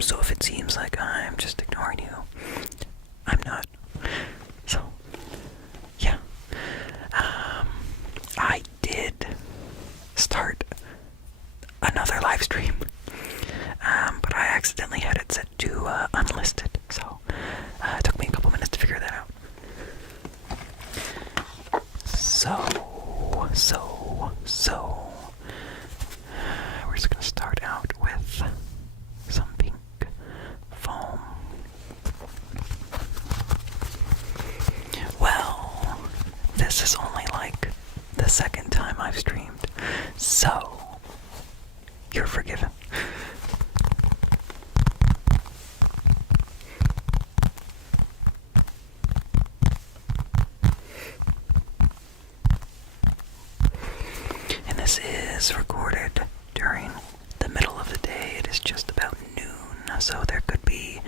So if it seems like I'm just ignoring you, I'm not. So, yeah. I did start another live stream, but I accidentally had it set to unlisted, so it took me a couple minutes to figure that out. So, we're just gonna start out with some pink foam. Well, this is only like the second time I've streamed, so you're forgiven. And this is recorded during the middle of the day. It is just about noon, so there could be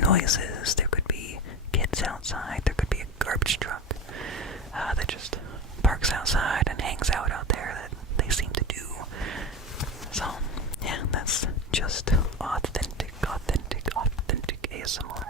noises, there could be kids outside, there could be a garbage truck that just parks outside and hangs out there that they seem to do. So, yeah, that's just authentic ASMR.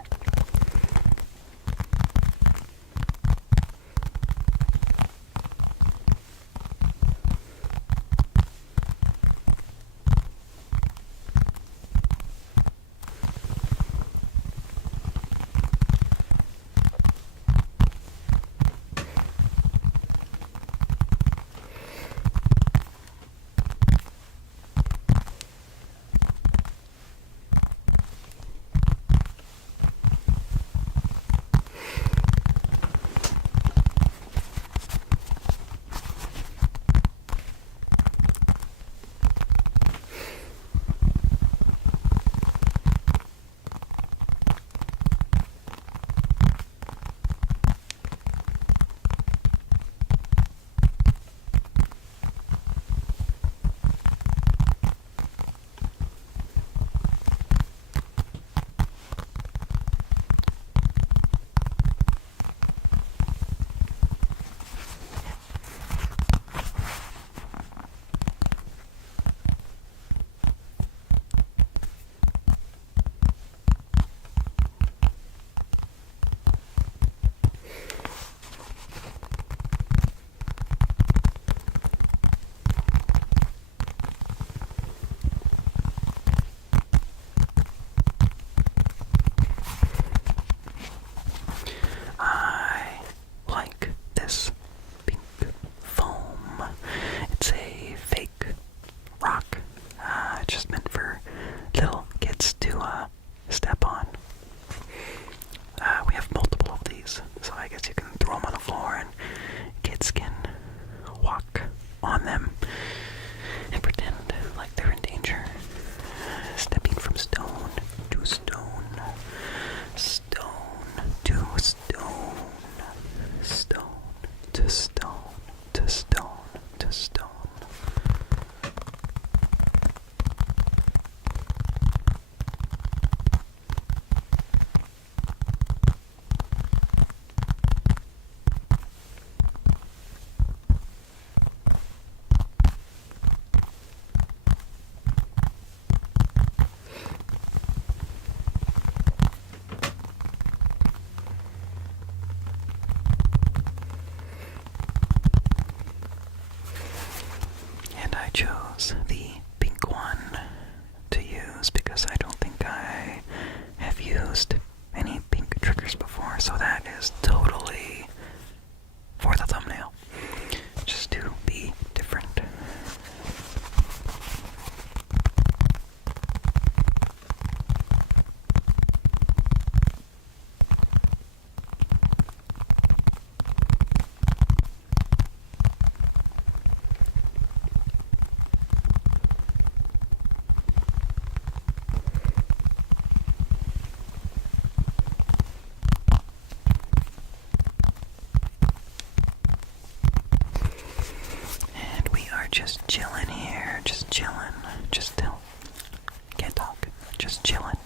chose the pink one to use because I don't think I have used any pink triggers before, so that is totally for the thumbnail, just to be different. Just chillin' here, just chillin', just still, can't talk, just chillin'.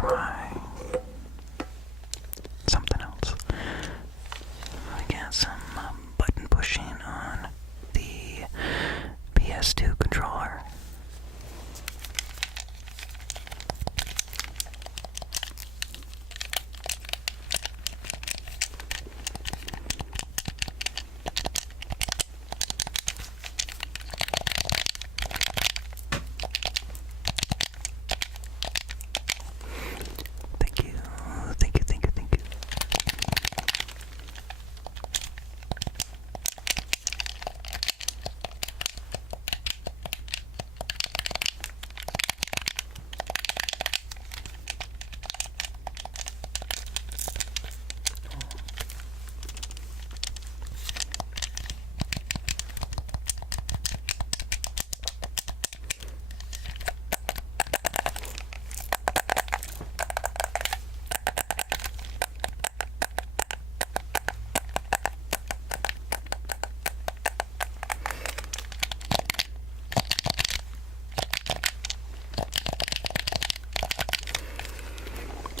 try something else. I got some button pushing on the PS2 controller. Thank you, thank you, thank you, thank you.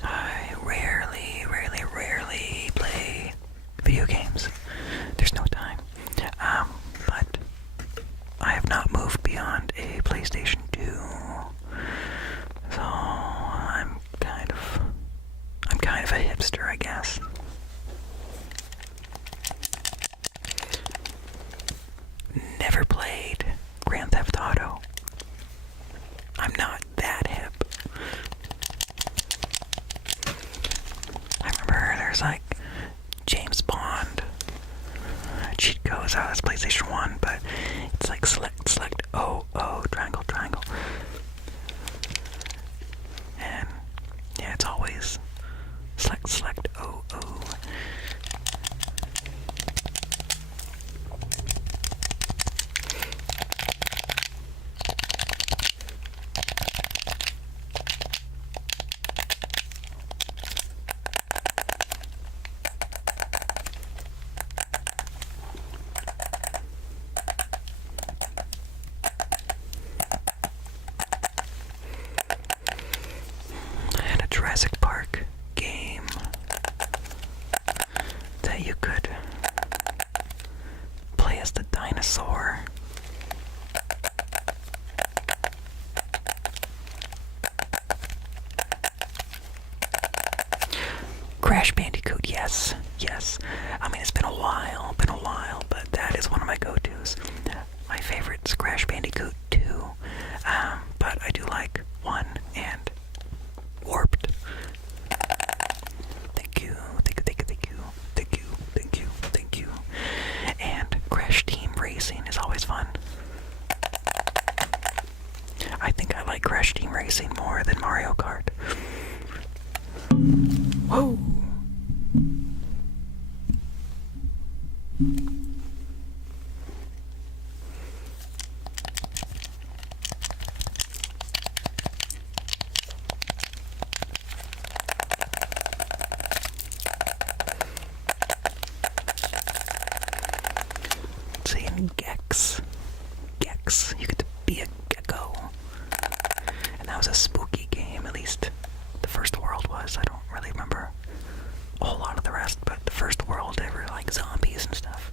I rarely play video games. There's no time. But I have not moved beyond a PlayStation 2. So I'm kind of a hipster, I guess. Never played Grand Theft Auto. I'm not that hip. I remember there's like James Bond cheat codes out as PlayStation 1, but it's like select O, triangle. And yeah, it's always select O. And a Jurassic Park game that you could play as the dinosaur. Crash Bandicoot, yes. I mean, it's been a while, but that is one of my go-tos. My favorite's Crash Bandicoot 2, but I do like 1 and Warped. Thank you. And Crash Team Racing is always fun. I think I like Crash Team Racing more than Mario Kart. Whoa! Let's see, in Gex, you get to be a gecko. And that was a spooky game, at least the first world was. I don't really remember a whole lot of the rest, but the first world, they were like zombies and stuff.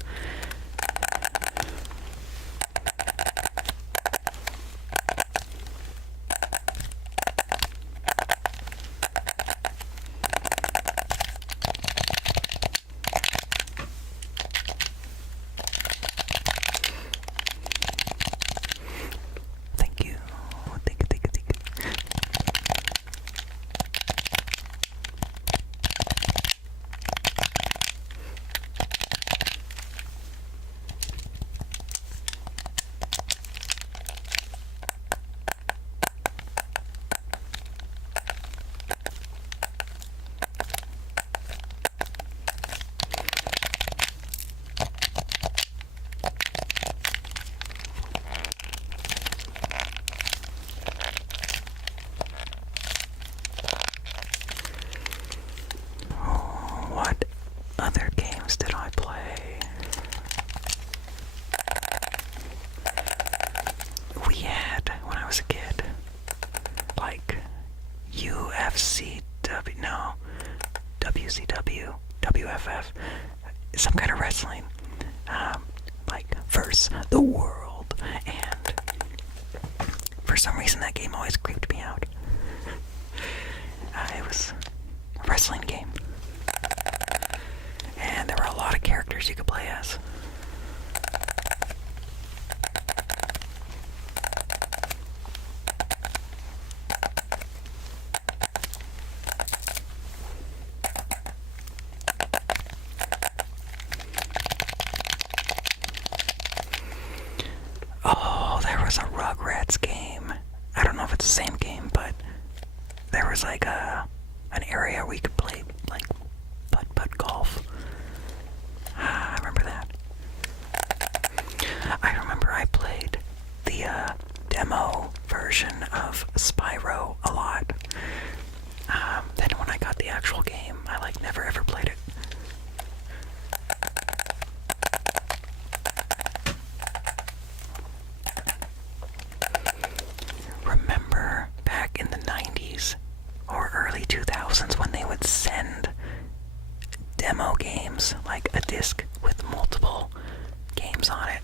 Thank you. What other games did I play? We had, when I was a kid, like UFC no, WCW, WFF, some kind of wrestling, like versus the world, and for some reason that game always creeped me out. It was a wrestling game, and there were a lot of characters you could play as. Oh, there was a Rugrats game. I don't know if it's the same game, but there was like an area where you could play like putt-putt golf. I remember that. I remember I played the demo version of Spyro a lot. Then when I got the actual game, I like never ever played it. Remember back in the 90s or early 2000s when they would send demo games, like a disc with multiple games on it,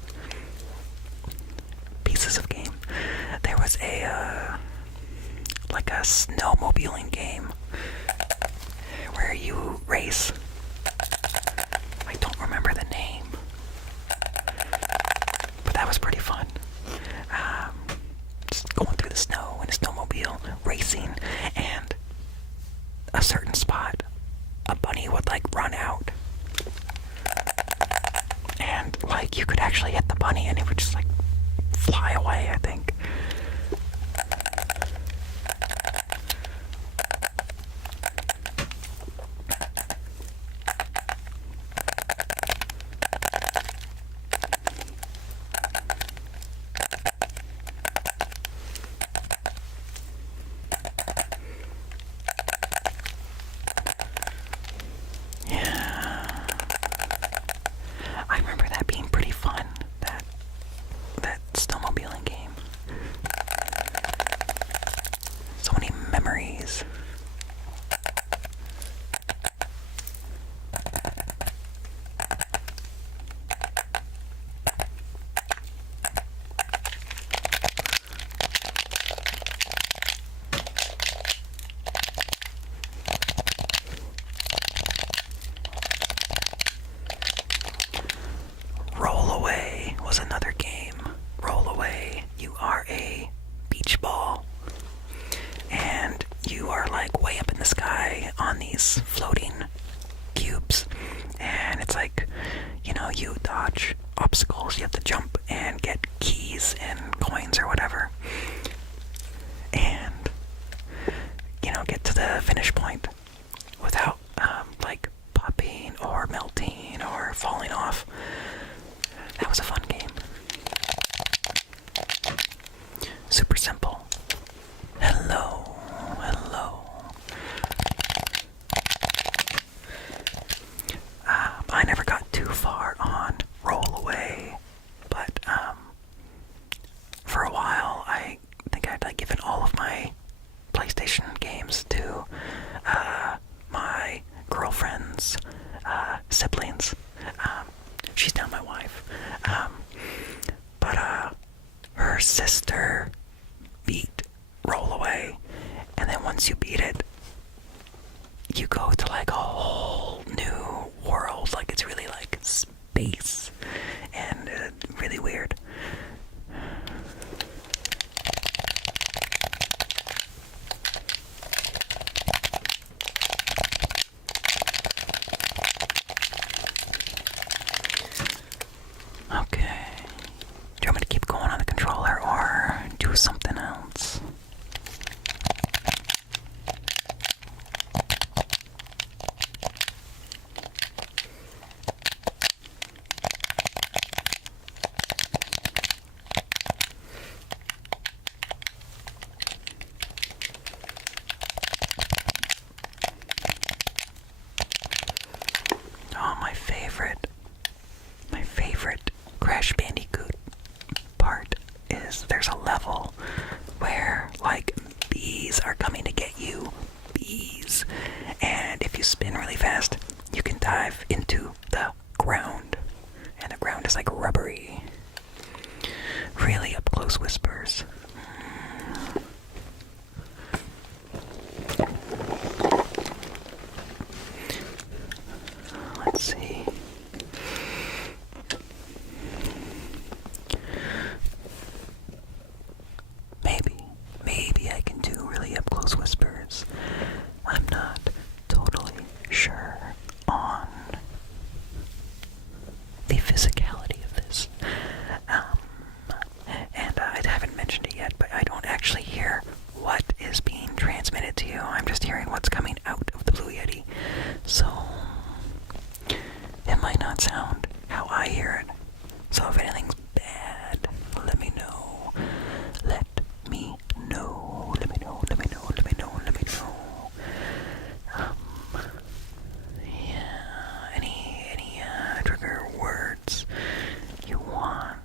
pieces of game. There was like a snowmobiling game where you race. I don't remember the name, but that was pretty fun. Just going through the snow in a snowmobile, racing, and a certain spot, a bunny would like run out, and like you could actually hit the bunny and it would just like fly away, I think. I remember that being pretty fun, that snowmobiling game. So many memories. Roll Away was another game. Roll Away, you are a beach ball, and you are like way up in the sky on these floating cubes, and it's like, you know, you dodge obstacles, you have to jump and get keys and coins or whatever, and, you know, get to the finish point without like popping or melting or falling off. That was a fun game. Super simple. Hello, hello. I never got too far on Roll Away, but for a while I think I'd like given all of my PlayStation games to my girlfriend's siblings. She's now my wife. But her sister beat Roll Away, and then once you beat it, you go to like a whole new world. Like it's really like space and really weird. Okay. Do you want me to keep going on the controller or do something else? waves. And if you spin really fast, you can dive into the ground. And the ground is like rubbery. Really up close whispers. Let's see. Maybe I can do really up close whispers. I'm not totally sure on the physicality of this. And I haven't mentioned it yet, but I don't actually hear what is being transmitted to you. I'm just hearing what's coming out of the Blue Yeti. So it might not sound how I hear it. So if anything's bad, let me know. Let me know. Let me know. Let me know. Let me know. Let me know. Yeah. Any trigger words you want,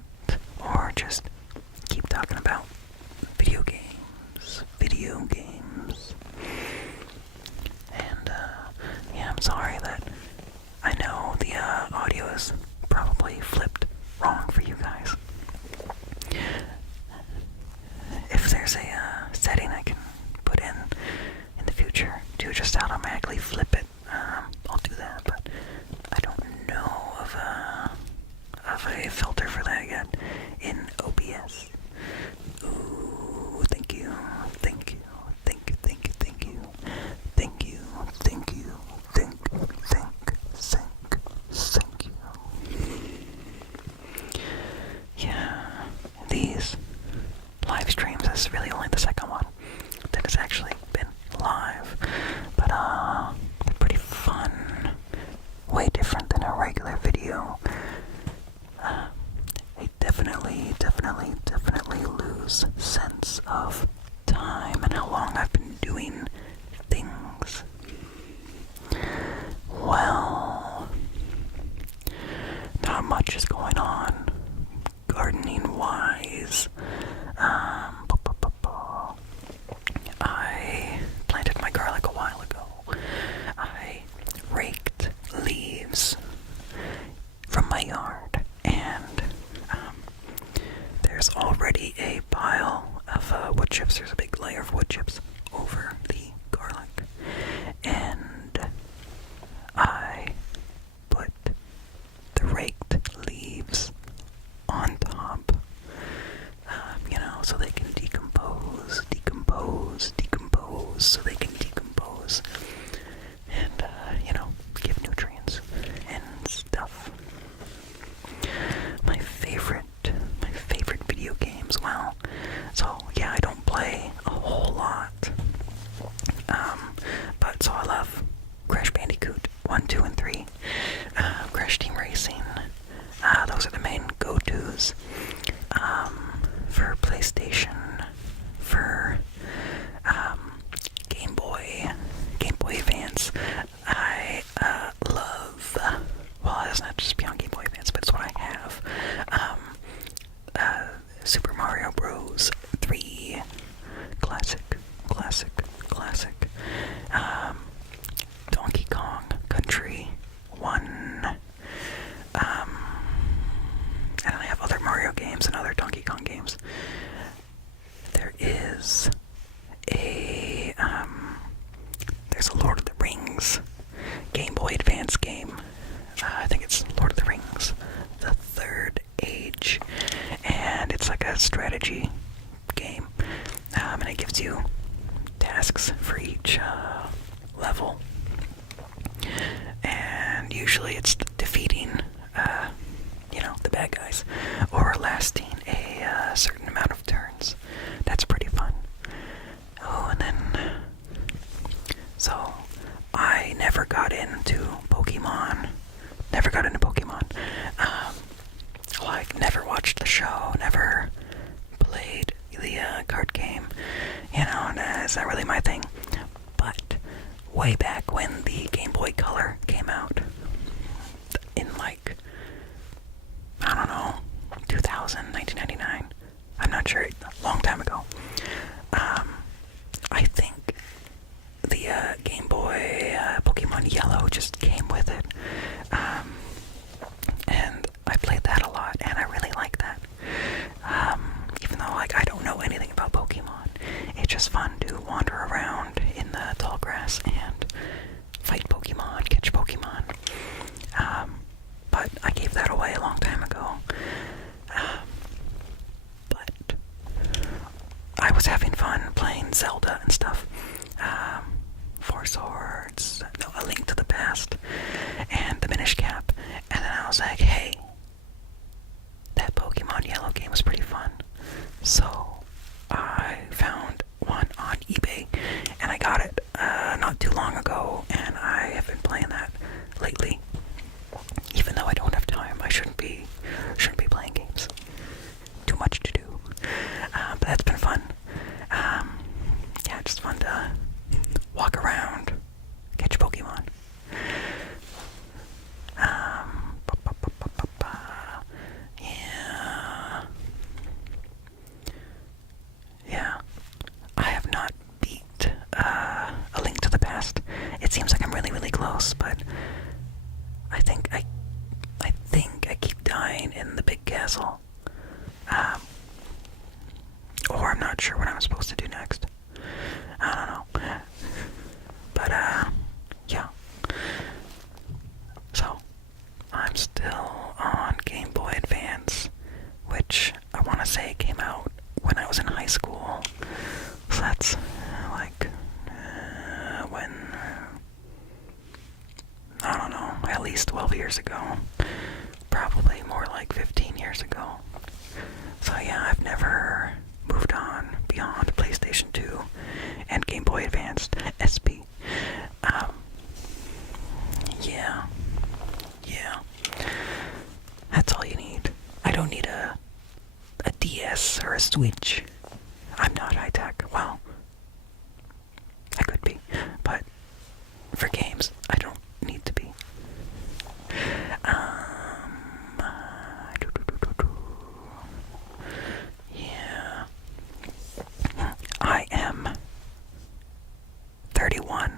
or just keep talking about video games. Video games. And yeah, I'm sorry that I know the audio is probably flipped wrong for you guys. If there's a setting I can put in the future to just automatically flip it, I'll do that, but I don't know of a filter for that yet in OBS. Ooh, thank you, thank you, thank you, thank you, thank you, thank you, thank you, thank you. Yeah, these live streams is really only the second one that has actually been live, but they're pretty fun, way different than a regular video. I definitely lose sense of time and how long I've been doing things. Well, not much is going on gardening wise. I planted my garlic a while ago. I raked leaves from my yard, and there's already a pile of wood chips. There's a big layer of wood chips over the garlic, and I put the raked leaves on top, so they can decompose, so they can decompose, and, give nutrients and stuff. My favorite video games, well, so, yeah, I don't play a whole lot, but, so I love Crash Bandicoot 1, 2, and 3, Crash Team Racing. Those are the main go-tos. For PlayStation, for Game Boy Advance, I love, well, it doesn't have to just be on Game Boy Advance, but it's what I have. Super Mario Bros. 3, classic. Donkey Kong Country 1, and I have other Mario games and other Donkey Kong games. There is there's a Lord of the Rings Game Boy Advance game. I think it's Lord of the Rings, The Third Age, and it's like a strategy game, and it gives you tasks for each level, and usually it's defeating the bad guys, or lasting a certain amount of turns. That's pretty fun. Oh, and then, so, I never got into Pokemon. Never watched the show, never played the card game. It's not really my thing. But, way back when the Game Boy Color came out, in 1999. I'm not sure, a long time ago. I think the Game Boy just came with it. And I played that a lot, and I really like that. Even though, like, I don't know anything about Pokemon, it's just fun to wander around in the tall grass and fight Pokemon, catch Pokemon. But I gave that away a long time ago. But I was having fun playing Zelda and stuff. Four Swords, no, A Link to the Past, and the Minish Cap. And then I was like, hey, that Pokemon Yellow game was pretty fun. So I found one on eBay, and I got it not too long ago, and I have been playing that lately. Even though I don't have time, I shouldn't be playing games. Too much to do. But that's been fun. Yeah, just fun to walk around, catch Pokemon. Yeah. I have not beat A Link to the Past. It seems like I'm really, really close, but I think I keep dying in the big castle. Or I'm not sure what I'm supposed to do next. I don't know. But, yeah. So, I'm still on Game Boy Advance, which I want to say came out when I was in high school. So that's, like, when, I don't know, at least 12 years ago. Probably more like 15 years ago. So yeah, I've never moved on beyond PlayStation 2 and Game Boy Advance SP. Yeah. That's all you need. I don't need a DS or a Switch. I'm not high tech. Well, I could be, but for games, I don't need to be. Yeah. I am 31.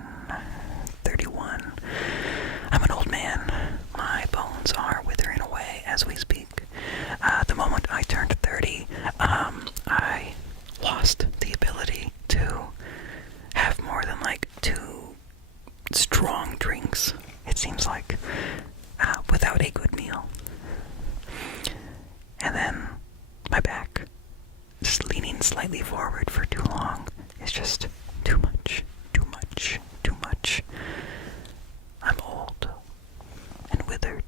I'm an old man. My bones are withering away as we speak. The moment I turned 30, I lost the ability to have more than like 2 strong drinks, it seems like, without a good meal. And then my back, just leaning slightly forward for too long, is just too much. I'm old and withered,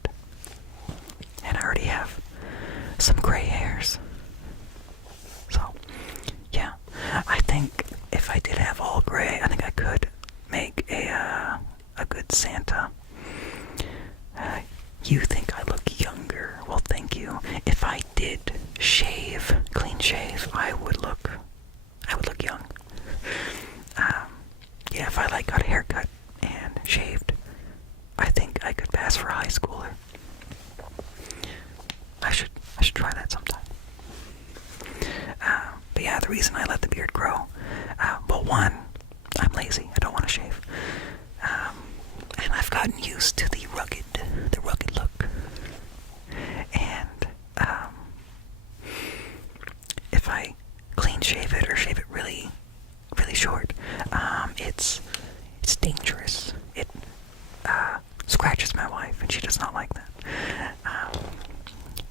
and I already have some gray hairs. So, yeah, I think if I did have all gray, I think I could make a good Santa. You think I look younger? Well, thank you. If I did clean shave, I would look young. Yeah, if I got a haircut and shaved, I think I could pass for a high schooler. I should try that sometime. But yeah, the reason I let the beard grow, well, one, I'm lazy. I don't want to shave. And I've gotten used to the rugged look. And if I clean shave it or shave it really, really short, it's dangerous. It scratches my wife, and she does not like that.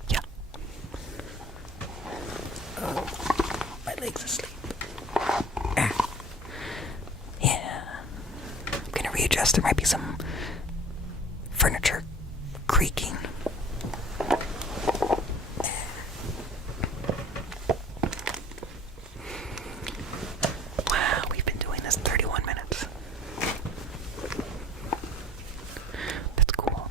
Yeah. My leg's asleep. Yeah. I'm gonna readjust. There might be some furniture creaking. Wow, we've been doing this 31 minutes. That's cool.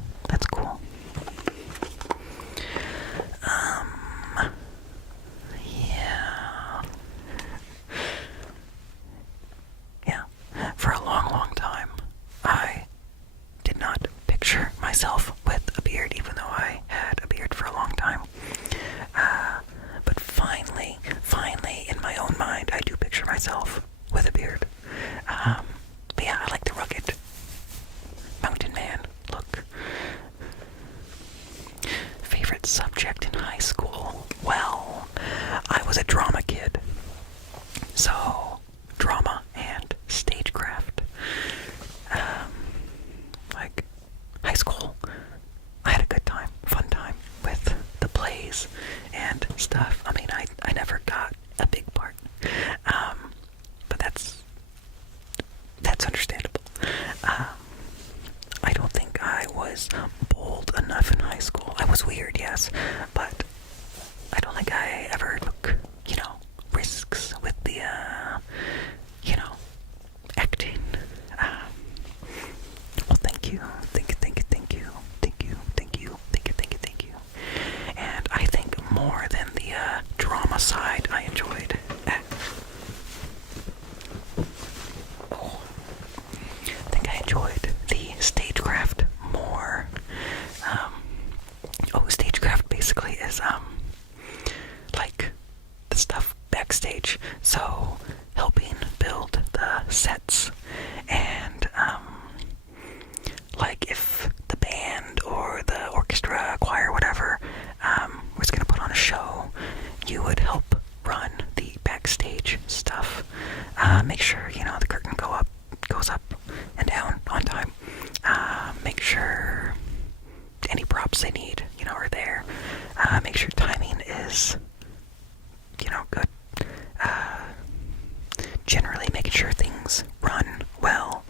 Yeah. For a long time, I did not picture myself with a beard, even though I had a beard for a long time. But finally, in my own mind, I do picture myself with a beard. But yeah, I like the rugged mountain man. stuff. I mean, I never got a big part, but that's understandable. I don't think I was bold enough in high school. I was weird, yes, but I don't think I ever took, risks with the, acting. Well, thank you. Thank you. And I think more than the drama side I enjoyed. I think I enjoyed the stagecraft more. Stagecraft basically is like the stuff backstage. So helping build the sets and like if the band or the orchestra, choir, whatever, was gonna put on a show, you would help run the backstage stuff. Make sure, the curtain goes up and down on time. Make sure any props they need, are there. Make sure timing is, good. Generally making sure things run well,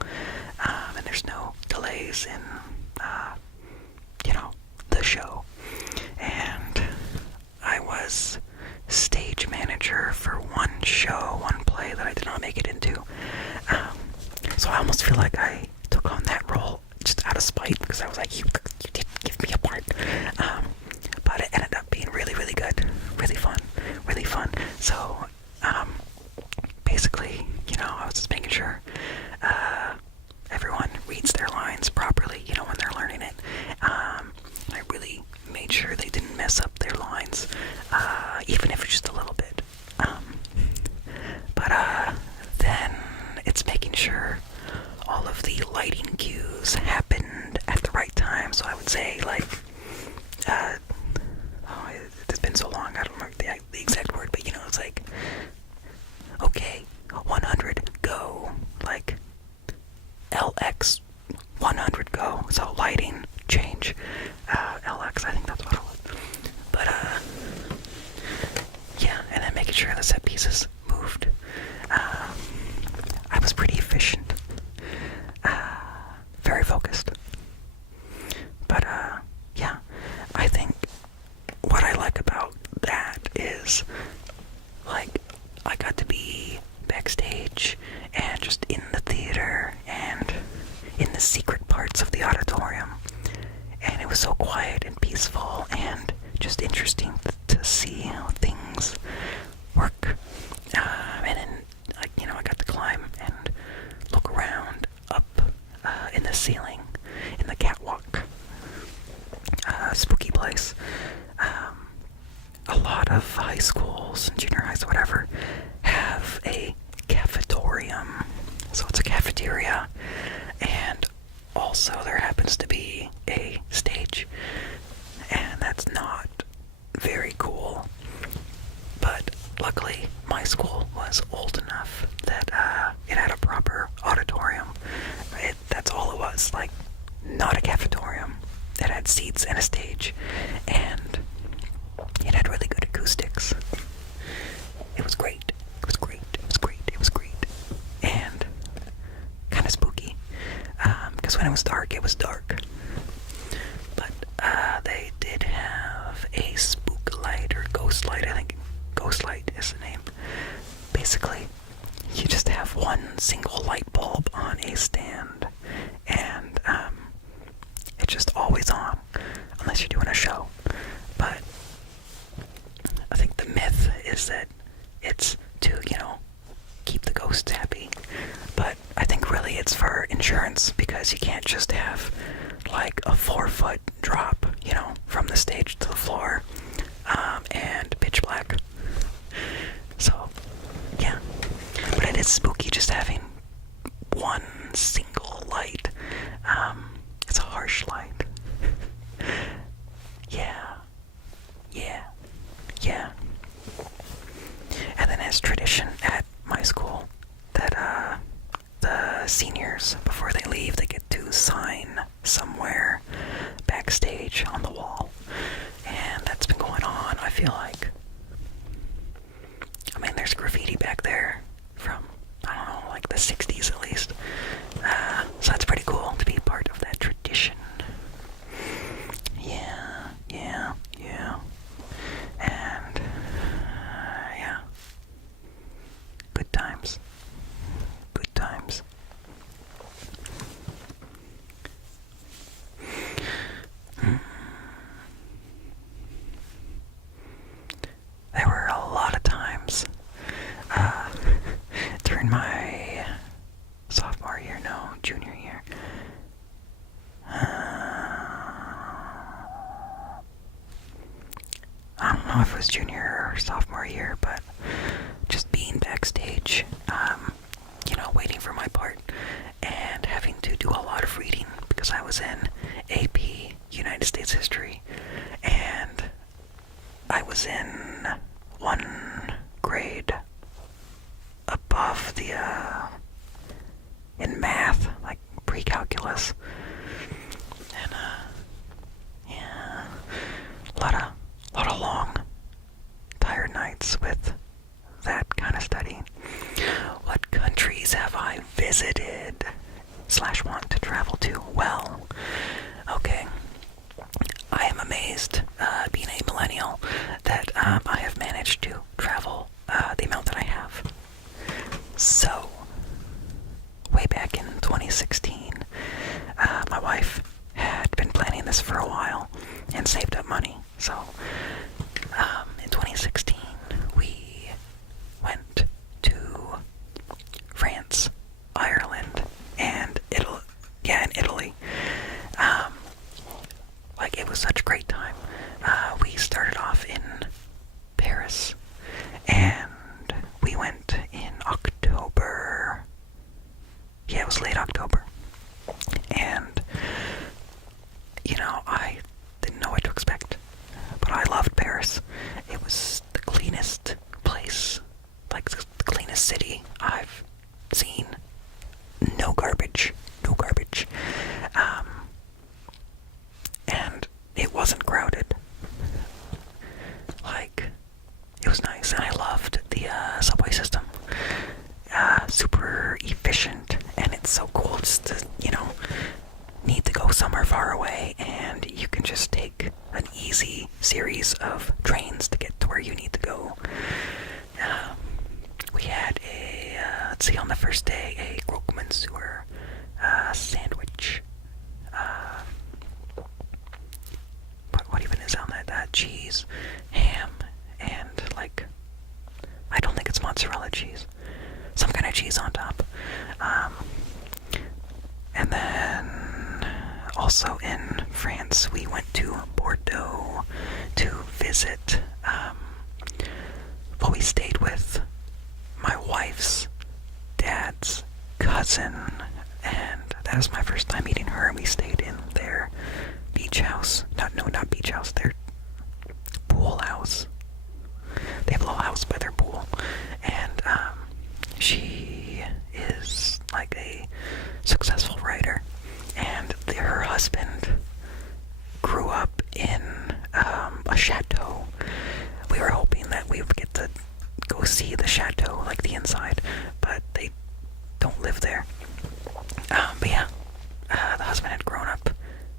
and there's no delays in, the show. And I was stage manager for one play that I did not make it into. So I almost feel like I took on that role just out of spite, because I was like, you didn't give me a part. But it ended up being really, really good, really fun. So, basically, I was just making sure everyone reads their lines properly, when they're learning it. I really made sure they didn't mess up their lines, even if it's just a little bit. But then it's making sure all of the lighting cues happened at the right time. So I would say, like, it's been so long, I don't remember the exact word, but it's like, okay, 100, go, like, LX, 100, go, so lighting, change, LX, I think that's what it was, but, yeah, and then making sure the set pieces moved. I was pretty efficient, very focused, but, yeah, I think what I like about that is, like, I got to be backstage and just in the theater and in the secret parts of the auditorium, and it was so quiet and peaceful and just interesting to see how things work. And then, I got to climb and look around up in the ceiling, in the catwalk. Spooky place. A lot of high schools and junior highs, whatever, have a cafetorium. So it's a cafeteria, and also there happens to be a stage, and that's not very cool. But luckily, my school was old enough that it had a proper auditorium. That's all it was, like, not a cafetorium. It had seats and a stage, and it had really good acoustics. It was great. And kind of spooky, because when it was dark. But they did have a spook light, or ghost light, I think. Ghost light is the name. Basically, you just have one single light bulb on a stand, and it's just always on, unless you're doing a show. But I think the myth is that it's to, keep the ghosts happy. But I think really it's for insurance, because you can't just have, like, a 4-foot drop, from the stage to the floor, and pitch black. So, yeah. But it is spooky just having one single light. It's a harsh light. Yeah. And then, as tradition at my school, that the seniors, before they leave, they get to sign somewhere backstage on the wall. And that's been going on, I feel like, know if it was junior or sophomore year, but just being backstage, waiting for my part and having to do a lot of reading because I was in AP United States History, and I was in one grade above in math, like pre-calculus, and yeah, a lot of long, tired nights with that kind of study. What countries have I visited / want to travel to? Well, okay, I am amazed, being a millennial, that I have managed to travel the amount that I have. So, way back in 2016, my wife had been planning this for a while and saved up money. So, in 2016, we went to France, Ireland, and Italy. Yeah, in Italy. It was such a great time. We started off in Paris, and we went in October. Yeah, it was late October. And, I didn't know what to expect, but I loved Paris. It was the cleanest place, the cleanest city I've seen. No garbage. And it wasn't crowded. It was nice, and I loved the subway system. Super efficient, and it's so cool just to, need to go somewhere far away, and you can just take an easy series of trains to get to where you need to go. We had on the first day, a croque monsieur sandwich. What even is on that? Cheese, ham, and I don't think it's mozzarella cheese. Some kind of cheese on top. And then also in France, we went to Bordeaux to visit, we stayed with my wife's dad's cousin, and that was my first time meeting her, and we stayed in their beach house. Not beach house, their pool house. They have a little house by their pool, and she is a successful writer, and her husband grew up in a chateau. We were hoping that we would get to go see the chateau, the inside, but they don't live there. But yeah, the husband had grown up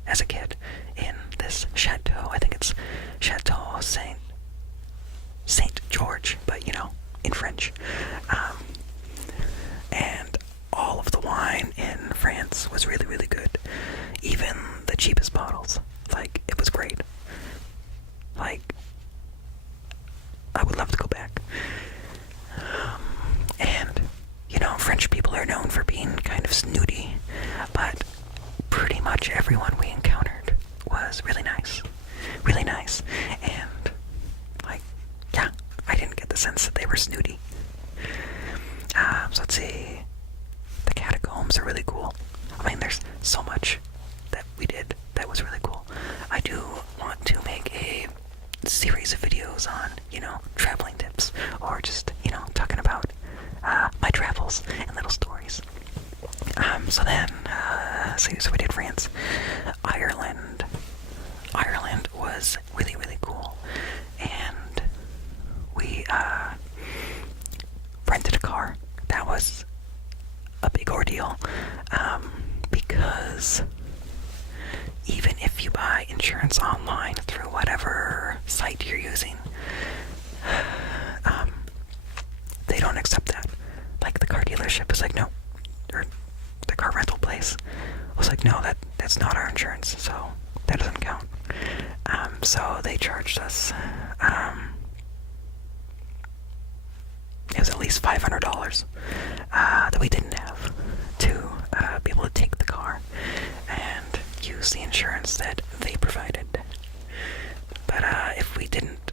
as a kid in this chateau. I think it's Chateau Saint George, but in French. And all of the wine in France was really, really good. Even the cheapest bottles. It was great. I would love to go back. And, French people are known for being kind of snooty, but pretty much everyone we encountered was really nice. Really nice. And, yeah, I didn't get the sense that they were snooty. So let's see. The catacombs are really cool. There's so much that we did that was really cool. I do want to make a series of videos on, traveling tips, or just, talking about my travels and little stories. So we did France. Ireland was really, really cool. And we rented a car. That was a big ordeal, because even if you buy insurance online through whatever site you're using, they don't accept that. The car dealership is no, or the car rental place was no, that's not our insurance, so that doesn't count. So they charged us, it was at least $500 that we didn't have to be able to take the car and use the insurance that they provided. But if we didn't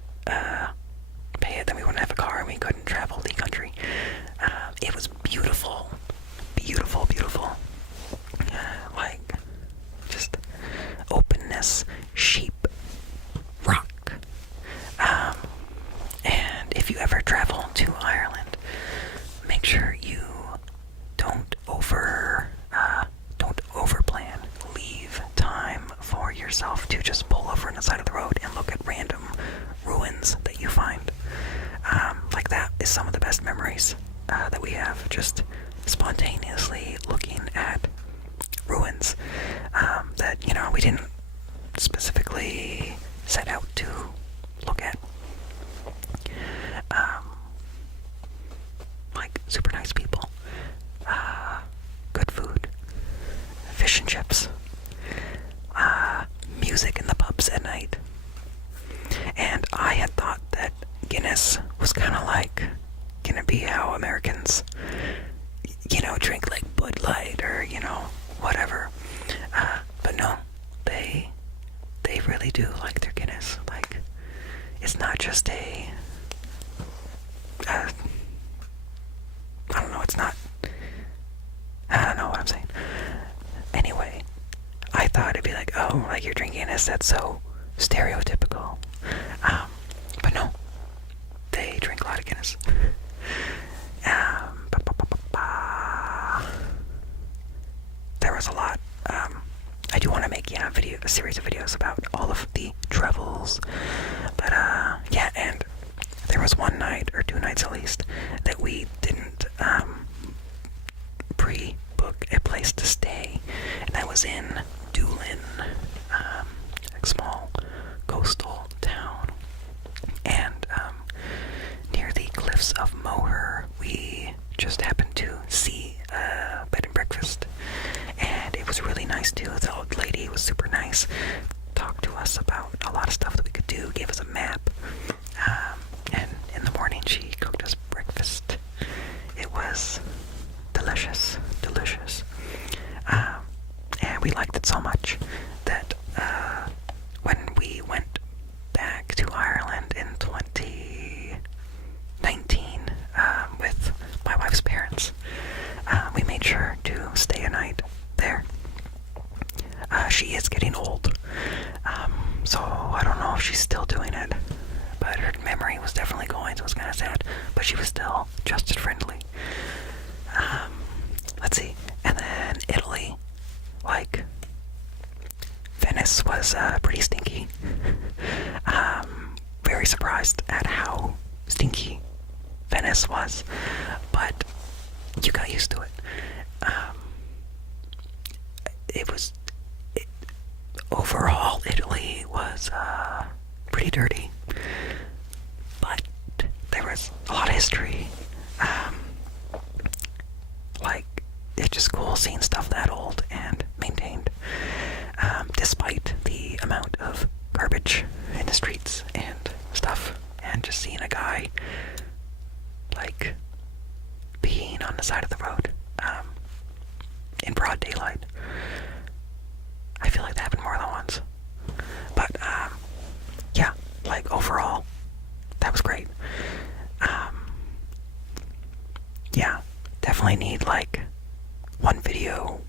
yourself to just pull over on the side of the road and look at random ruins that you find. Like that is some of the best memories that we have, just spontaneously looking at ruins that, you know, we didn't specifically set out to look at. Like super nice people, good food, fish and chips, music in the pubs at night. And I had thought that Guinness was kind of like gonna be how Americans, you know, drink like Bud Light or, you know, whatever. But no, they really do like their Guinness. Like, it's not just a, I don't know, it's not, I don't know what I'm saying. Anyway, I thought it'd be like, oh, like you're drinking Guinness, that's so stereotypical. But no, they drink a lot of Guinness. There was a lot. I do want to make, yeah, a series of videos about all of the travels. But, yeah, and there was one night, or 2 nights at least, that we didn't, pre-book a place to stay. And that was in Doolin, a small coastal town. And, near the cliffs of Moher, we just happened to see a bed and breakfast. And it was really nice too. The old lady was super nice. Talked to us about a lot of stuff that we could do. Gave us a map. And in the morning she cooked us breakfast. It was delicious. Delicious. And we liked it so much that when we went back to Ireland in 2019 with my wife's parents, we made sure to stay a night there. She is getting old, so I don't know if she's still doing it, but her memory was definitely going, so it was kind of sad, but she was still just as friendly. Let's see, and then Italy, like, Venice was pretty stinky. Very surprised at how stinky Venice was, but you got used to it. Overall, Italy was pretty dirty, but there was a lot of history. Like, it's just cool seeing stuff that old and maintained, despite the amount of garbage in the streets and stuff, and just seeing a guy, like, peeing on the side of the road, in broad daylight. I feel like that happened more than once. But, yeah, like, overall, that was great. Yeah, definitely need, like, 1 video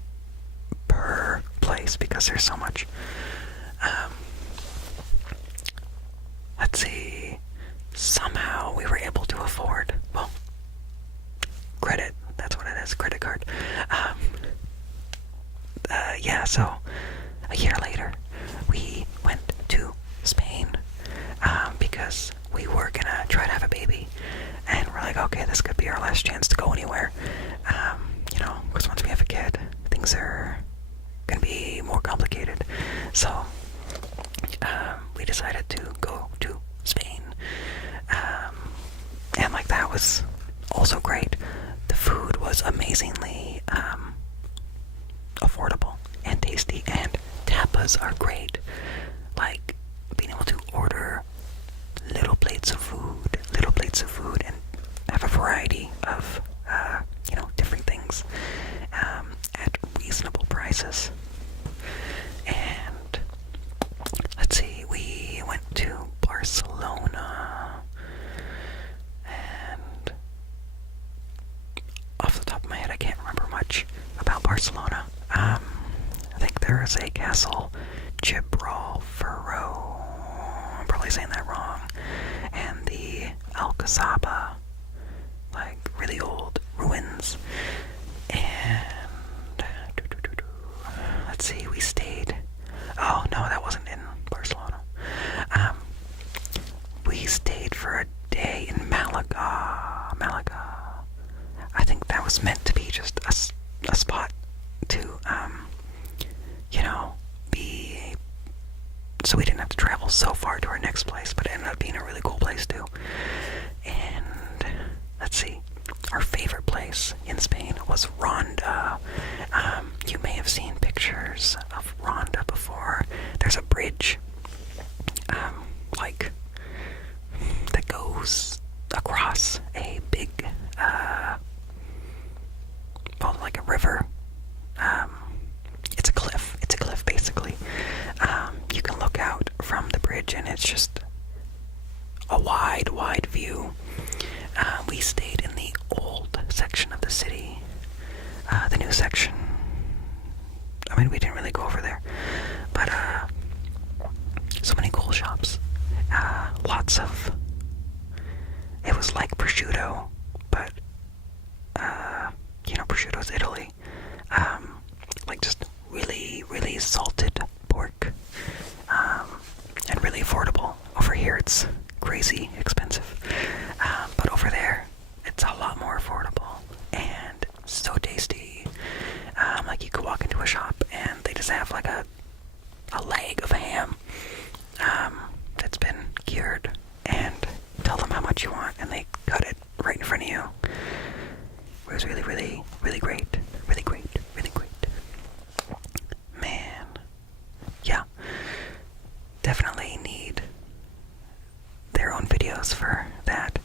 per place because there's so much. Let's see, somehow we were able to afford, well, credit, that's what it is, credit card. Yeah, so a year later, we went to Spain, because we were gonna try to have a baby, and we're like, okay, this could be our last chance to go anywhere, you know, because once we have a kid, things are gonna be more complicated, so, we decided to go to Spain, and, like, that was also great. The food was amazingly, affordable and tasty, and tapas are great. Like, being able to order little plates of food and have a variety of, you know, different things, at reasonable prices. And, let's see, we went to Barcelona, and off the top of my head, I can't remember much about Barcelona. I think there is a castle, Gibralfaro, I'm probably saying that wrong, and the Alcazaba, like, really old ruins, and, let's see, we stayed, oh, no, that wasn't was meant to be just a spot to, be, so we didn't have to travel so far to our next place, but it ended up being a really cool place too. And let's see, our favorite place in Spain was Ronda. You may have seen pictures of Ronda before. There's a bridge, that goes across a big, like a river. It's a cliff. It's a cliff, basically. You can look out from the bridge, and it's just a wide view. We stayed in the old section of the city. The new section, I mean, we didn't really go over there, but so many cool shops. Lots of, it was like prosciutto, but prosciutto's Italy. Like just really salted pork, and really affordable. Over here it's crazy expensive, but over there it's a lot more affordable and so tasty. Like you could walk into a shop and they just have like a leg of ham that's been cured, and tell them how much you want and they cut it right in front of you. It was really great. Really great. Man. Yeah. Definitely need their own videos for that.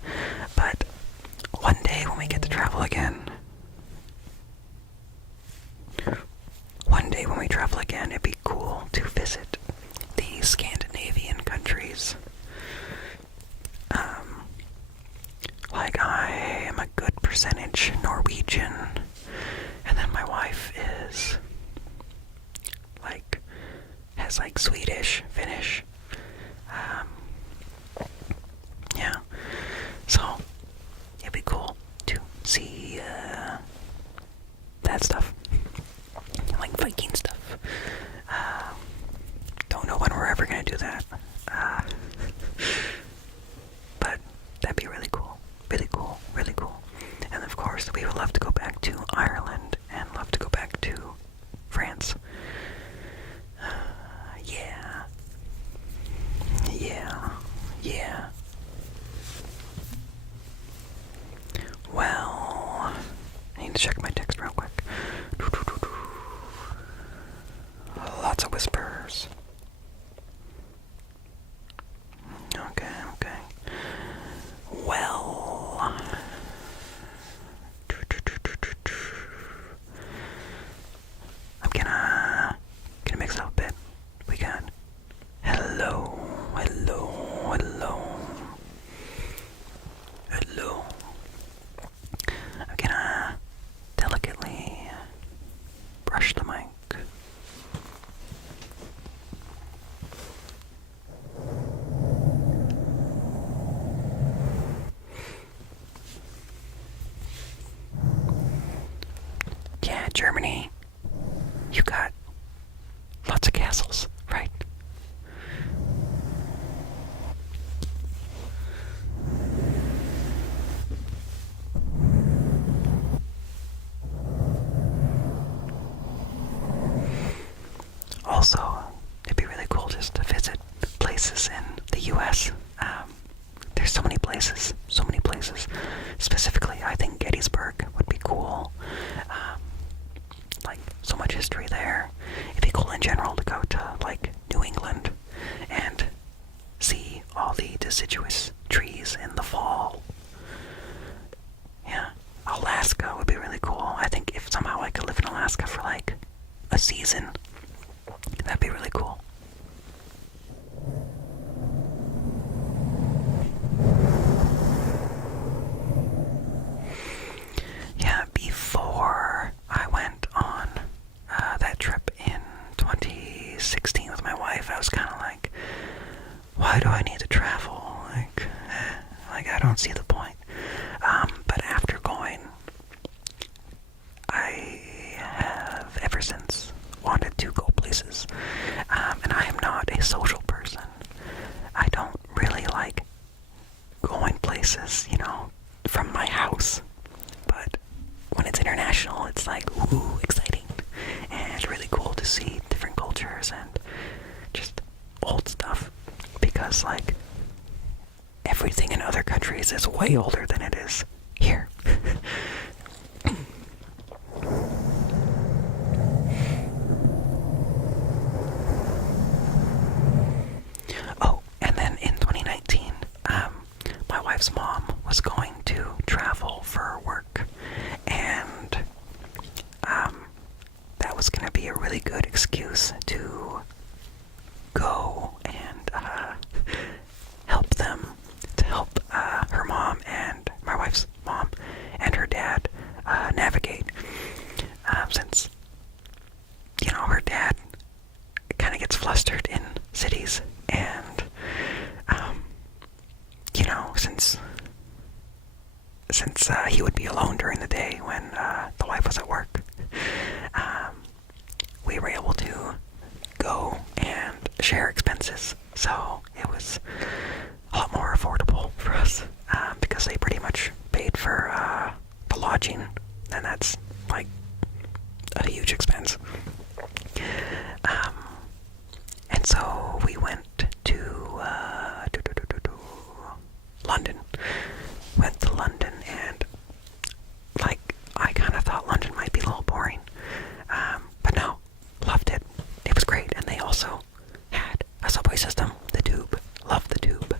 But one day when we get to travel again, it'd be cool to visit the Scandinavian countries. Like I am a good percentage Norwegian, and then my wife has Swedish, Finnish. Yeah. So it'd be cool to see that stuff. Like Viking stuff. Don't know when we're ever gonna do that. But that'd be really cool. Really cool. And of course, we would love to go back to Ireland and love to go back to France. Yeah. Well, I need to check my text real quick. Lots of whispers. Okay. Well, I'm gonna mix it up a bit. We got hello. I'm gonna delicately brush the mic. Yeah, Germany, you got lots of castles, right? Also, it'd be really cool just to visit places in the U.S. There's so many places. Specifically, I think Gettysburg would be cool. Like, so much history there. It'd be cool in general to go to, New England and see all the deciduous trees in the fall. Yeah. Alaska would be really cool. I think if somehow I could live in Alaska for, a season, that'd be really cool. Yeah, before I went on that trip in 2016 with my wife, I was kind of like, why do I need to travel? I don't see the point. But after going, I have ever since wanted to go places. And I am not a social person. I don't really like going places, from my house. But when it's see different cultures and just old stuff, because like everything in other countries is way older than it is here. Oh, and then in 2019, my wife's mom was going to travel for work, and that was going to be a really good excuse to go and help them, to help her mom and my wife's mom and her dad navigate, since, you know, her dad kind of gets flustered in cities, and you know, since he would be alone during the day when the wife was at work, we were able to go and share expenses, so it was a lot more affordable for us, because they pretty much paid for the lodging, and that's like a huge expense. And so we went to London. Went to London, and like, I kind of thought London might be a little boring, but no, loved it. It was great, and they also had a subway system, the Tube. Love the Tube.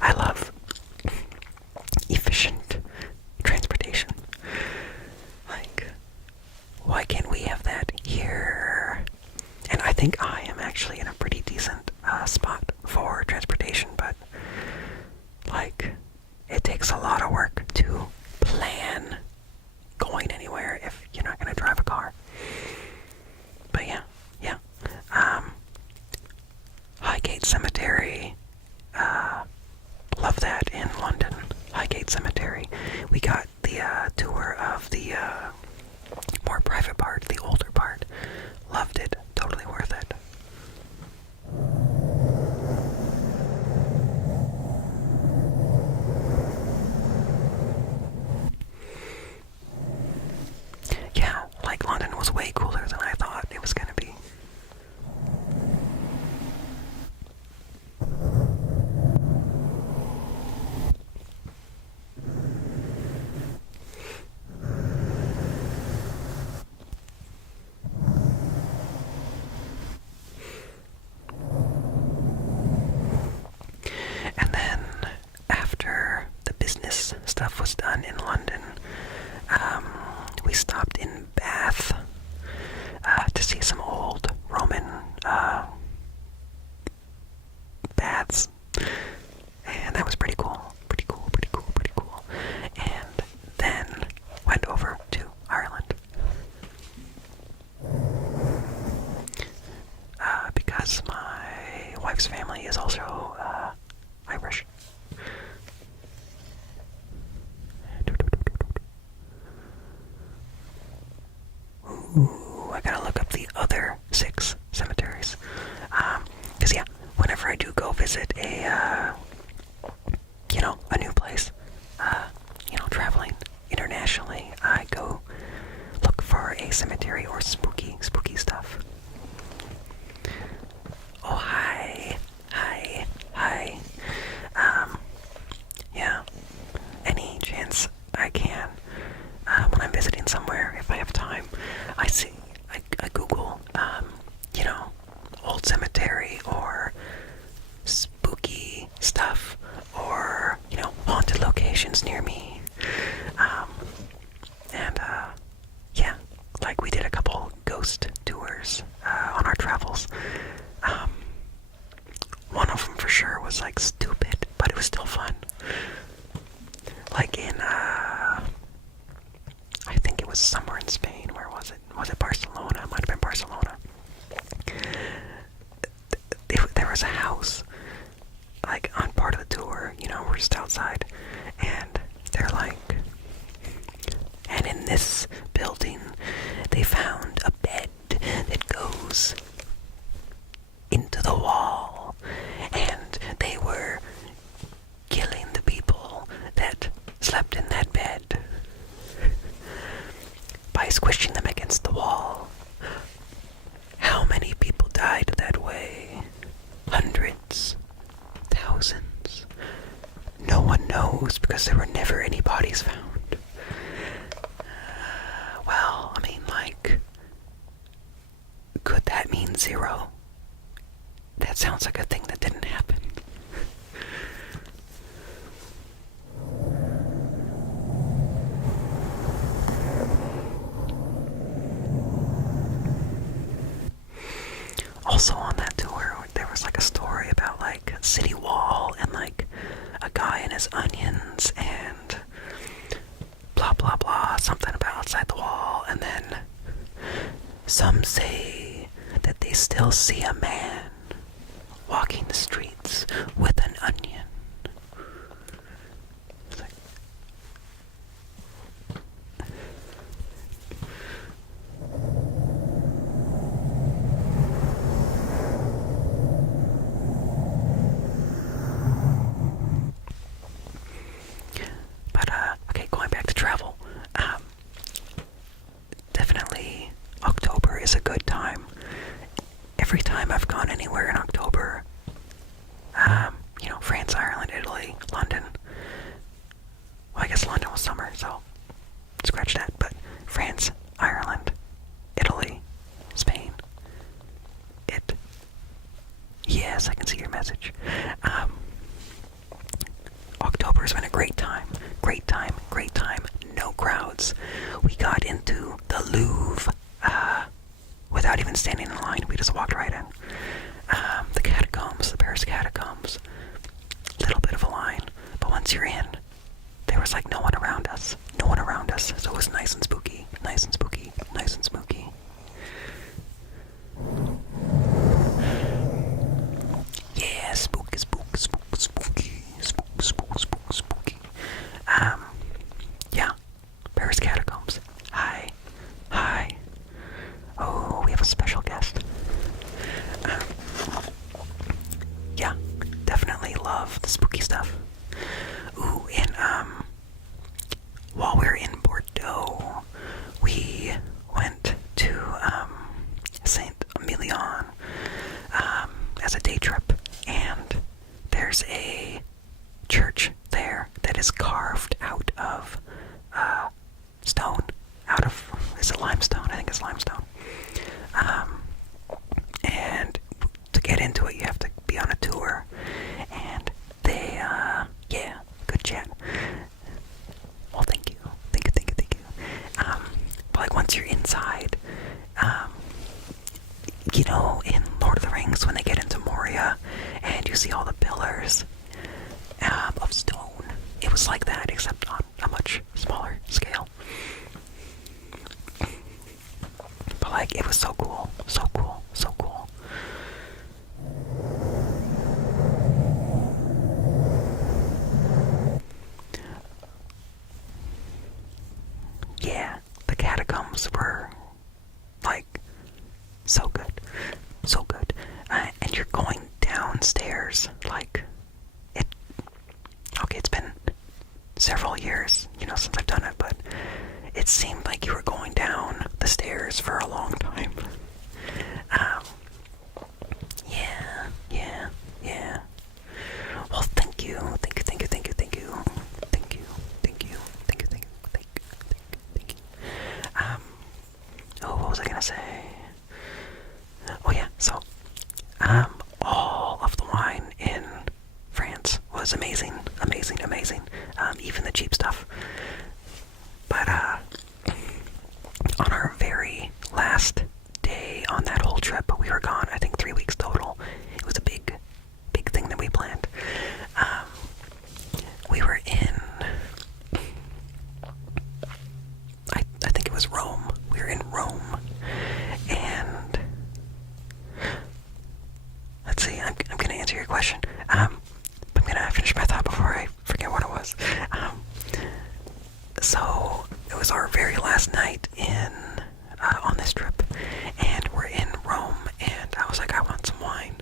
I love efficient transportation. Like, why can't we have that here? And I think I am actually in a pretty decent spot for transportation, but like, it takes a lot of work to plan going anywhere if you're not going to drive a car. But yeah. Highgate Cemetery, love that in London. Highgate Cemetery. We got the tour of the more private part, the older part. Loved it. Totally worth it. Yeah, like, London was way cooler than I thought it was gonna be. And then, after the business stuff was done in London, we stopped in Bath to see some old Roman baths, and that was pretty cool. And then went over to Ireland, because my wife's family is also Irish. Ooh, I gotta look up the other 6 cemeteries. Cause yeah, whenever I do go visit a new place, traveling internationally, I go look for a cemetery or spooky stuff. Oh, hi. Yeah, any chance I can, when I'm visiting somewhere, if I have time, I Google, old cemetery or spooky stuff, or, haunted locations near me. Yeah, like, we did a couple ghost tours on our travels. One of them for sure was like stupid, but it was still fun. Like in, I think it was somewhere in Spain. Where was it? Was it Barcelona? It might have been Barcelona. There was a house, like, on part of the tour, we're just outside, and they're like, and in this building, they found a bed that goes into the wall, and they were killing the people that slept in that bed by squishing them against the wall. How many 0. That sounds like a thing that didn't happen. Also on that tour, there was like a story about like City Wall and like a guy and his onions and blah blah blah, something about outside the wall, and then some say that they still see a man walking the streets with an onion. It's like, okay, going back to travel. Definitely October is a good time. Every time I've gone anywhere in October, France, Ireland, Italy, London. Well, I guess London was summer, so scratch that. But France, Ireland, Italy, Spain. Yes, I can see your message. October has been a great time. Great time, great time. No crowds. We got into the Louvre without even standing in line. We just walked right in. The catacombs, the Paris catacombs. Little bit of a line, but once you're in, there was like no one around us. No one around us. So it was nice and spooky. Nice and spooky. Nice and spooky. Yeah, spooky, spooky, spooky, spooky, spooky, spooky, spooky, spooky. Yeah, Paris catacombs. Hi, hi. Oh, we have a special guest. Yeah, definitely love the spooky stuff. Ooh, and while we were in Bordeaux, we went to Saint Emilion as a day trip, and there's a church there that is carved out of stone. Is it limestone? I think it's limestone. And to get into it, you have to be on a tour, and they, yeah, good chat. Well, thank you. But like once you're inside, in Lord of the Rings, when they get into Moria, and you see all the pillars of stone, it was like that, except on a much smaller scale. But like, it was so cool, so cool, so cool. Yeah, the catacombs were like so good, so good. And you're going downstairs, like it. Okay, it's been several years, since I've done it, but it seemed like you were going down the stairs for a long time. Yeah. Well, thank you. Oh, what was I gonna say? Oh yeah, so, all of the wine in France was amazing. Even the cheap stuff. But, on our very last day on that whole trip, we were gone, I think 3 weeks total. It was a big thing that we planned. We were in, I think it was Rome. We were in Rome, and let's see, I'm gonna answer your question. I'm gonna finish my thought before I forget what it was. So it was our very last night on this trip, and we're in Rome, and I was like, I want some wine,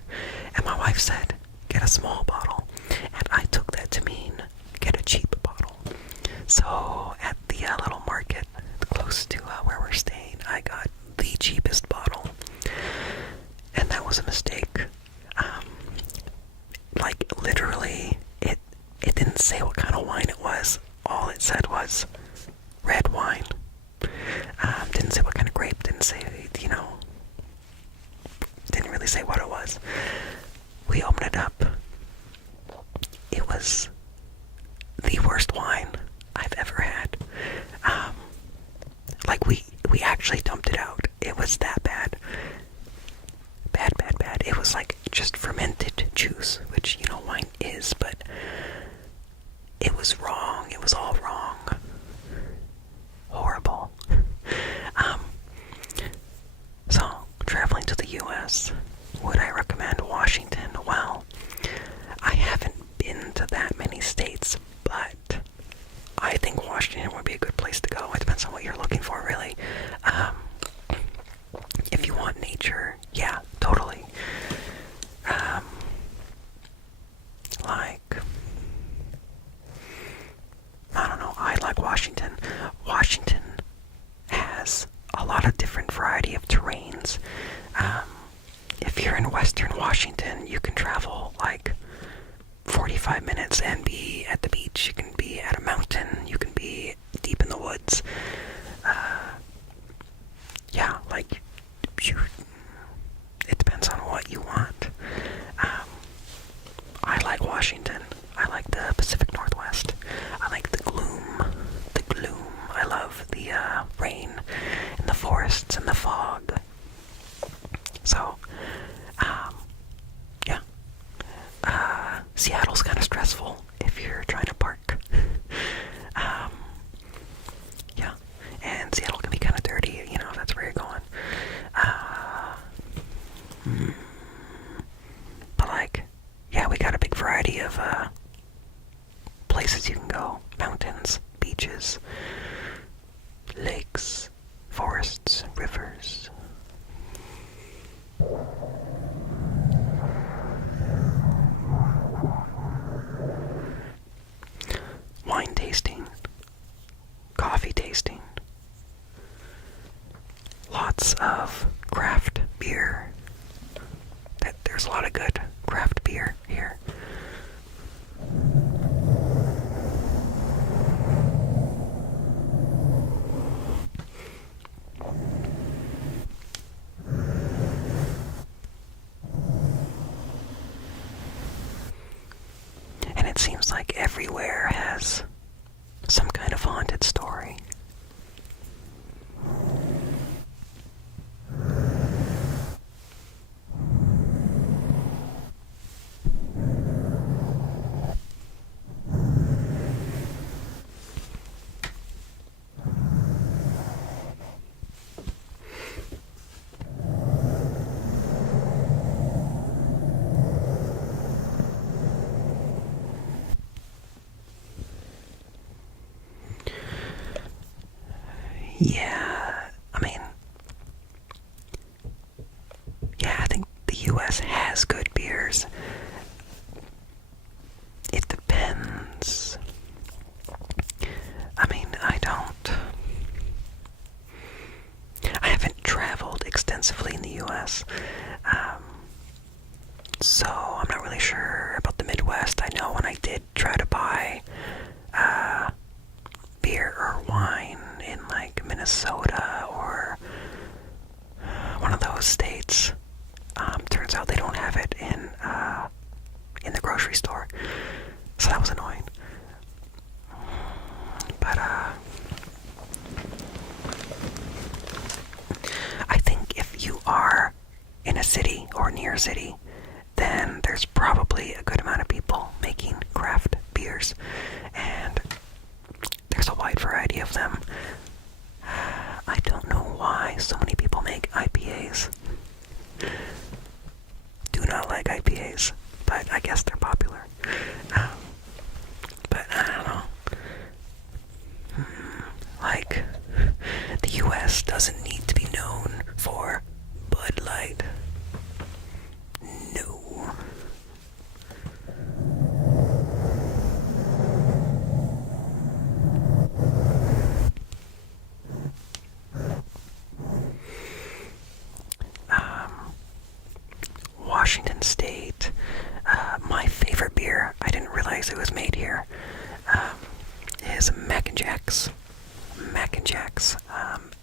and my wife said, get a small bottle, and I took that to mean get a cheap bottle. So at the little market close to where we're staying, I got the cheapest bottle, and that was a mistake. Like literally, it didn't say what kind of wine it was. All it said was red wine. Didn't say what kind of grape, didn't say, didn't really say what it was. We opened it up. It was the worst wine I've ever had. Like, we actually dumped it out. It was that bad. Bad. It was like just fermented juice, which, wine is, but it was wrong. It was all wrong. Horrible. So, traveling to the U.S., would I recommend Washington? Well, I haven't been to that many states, but I think Washington would be a good place to go. It depends on what you're looking for, really. If you want nature, yeah, totally. I don't know, I like Washington. Washington has a lot of different variety of terrains. If you're in western Washington, you can travel like 45 minutes and be at the beach. You can be at a mountain. You can be deep in the woods. Yeah, like, it depends on what you want. I like Washington. I like the Pacific Northwest. I like the gloom. I love the rain and the forests and the fog. So, yeah. Seattle's kind of stressful if you're trying to park. Yeah. And Seattle can be kind of dirty, if that's where you're going. But like, yeah, we got a big variety of places you can go. Mountains, beaches, lakes, forests, rivers. Wine tasting, coffee tasting, lots of craft beer. There's a lot of good craft beer here. And it seems like everywhere has some kind of haunted story. Yeah, I think the U.S. has good beers. It depends. I haven't traveled extensively in the U.S., so I'm not really sure about the Midwest. I know when I did try to buy beer or wine in like Minnesota or one of those states, turns out they don't have it in the grocery store, so that was annoying. But I think if you are in a city or near a city, then there's probably a good amount of people making craft beers, and there's a wide variety of them. I don't know why so many people make IPAs. Do not like IPAs, but I guess they're popular. But I don't know. Like, the U.S. doesn't need to be known for Bud Light. No. Washington State. My favorite beer, I didn't realize it was made here, is Mac and Jack's. Mac and Jack's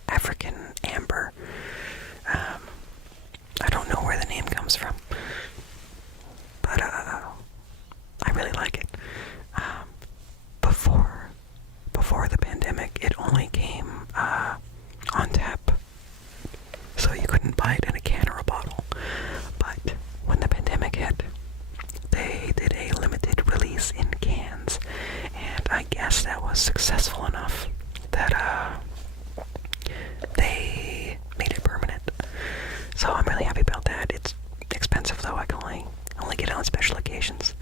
African Amber. I don't know where the name comes from, but I really like it. Before the pandemic, it only came on tap, so you couldn't buy it in a can or a bottle. But when the pandemic hit, they did a limited release in cans, and I guess that was successful enough that they made it permanent. So I'm really happy about that. It's expensive though. I can only get it on special occasions.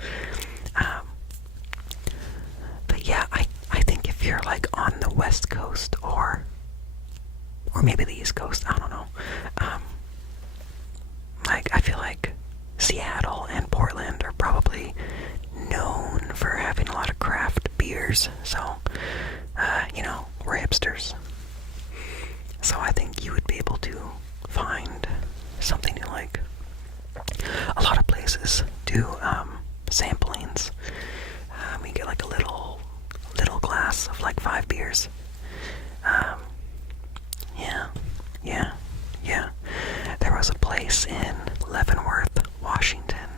But yeah, I think if you're like on the West Coast or maybe the East Coast, I don't know. Like I feel like Seattle and Portland are probably known for having a lot of craft beers. So, we're hipsters. So I think you would be able to find something you like. A lot of places do samplings. You get like a little glass of like 5 beers. Yeah. There was a place in Leavenworth, Washington,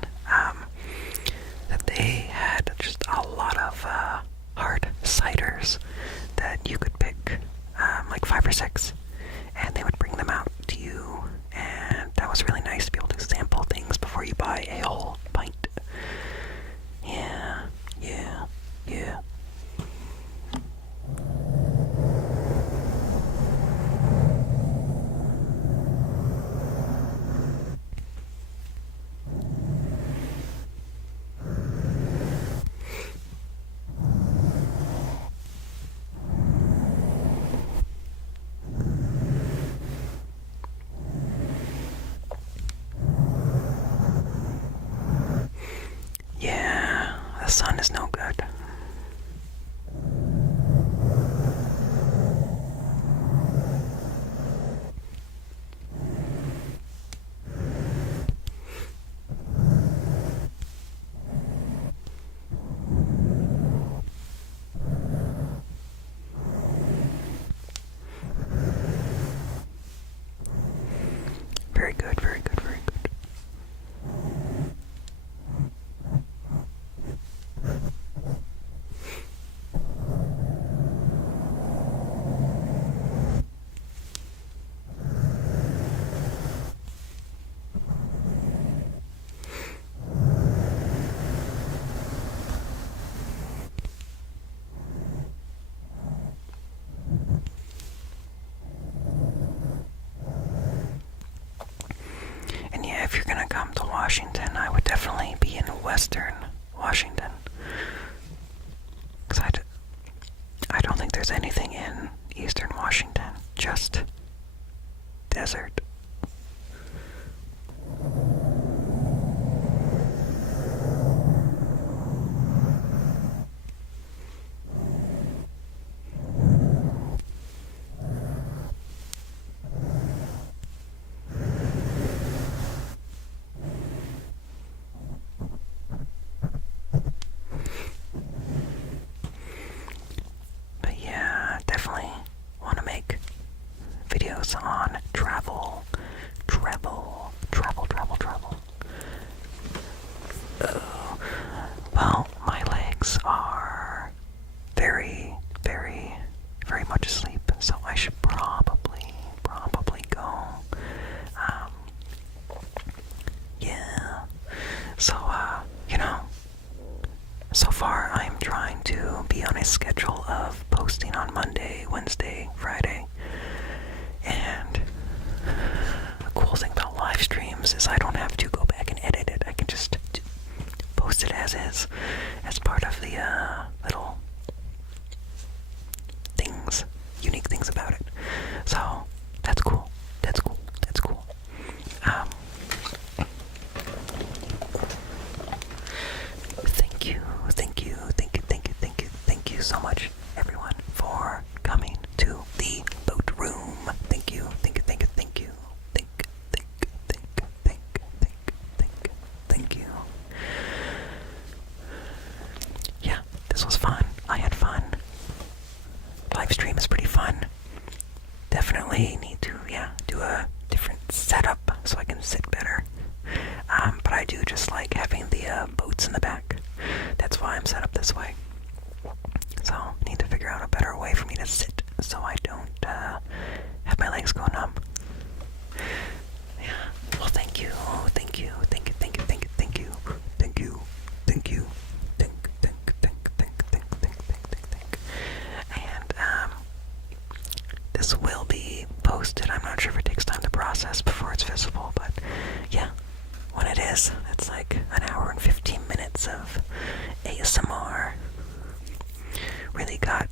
that they had just a lot of hard ciders that you could pick, like 5 or 6, and they would bring them out to you, and that was really nice to be able to sample things before you buy a whole pint. Yeah. Yeah, the sun is no good. Very good, very good, very good. And yeah, if you're gonna come to Washington, I would definitely be in Western Washington. Because I don't think there's anything in Eastern Washington, just desert. But yeah, definitely want to make videos on travel. Well, my legs are very, very, very much asleep, so I should probably go. Yeah. So, so far I'm trying to be on a schedule of posting on Monday, Wednesday, Friday. And the cool thing about live streams is I don't have to go back and edit it. I can just post it as is, as part of the little things, unique things about it. So that's cool. Thank you so much, everyone, for coming to the boat room. Thank you. I do just like having the boats in the back. That's why I'm set up this way. So I need to figure out a better way for me to sit so I don't have my legs go numb. Yeah. Well, thank you. Thank you. Thank you. Thank you. Thank you. Thank you. Thank you. Thank you. Think. And this will be posted. I'm not sure if it takes time to process before it's visible, but yeah, when it is, it's like an hour and 15 minutes of ASMR. Really got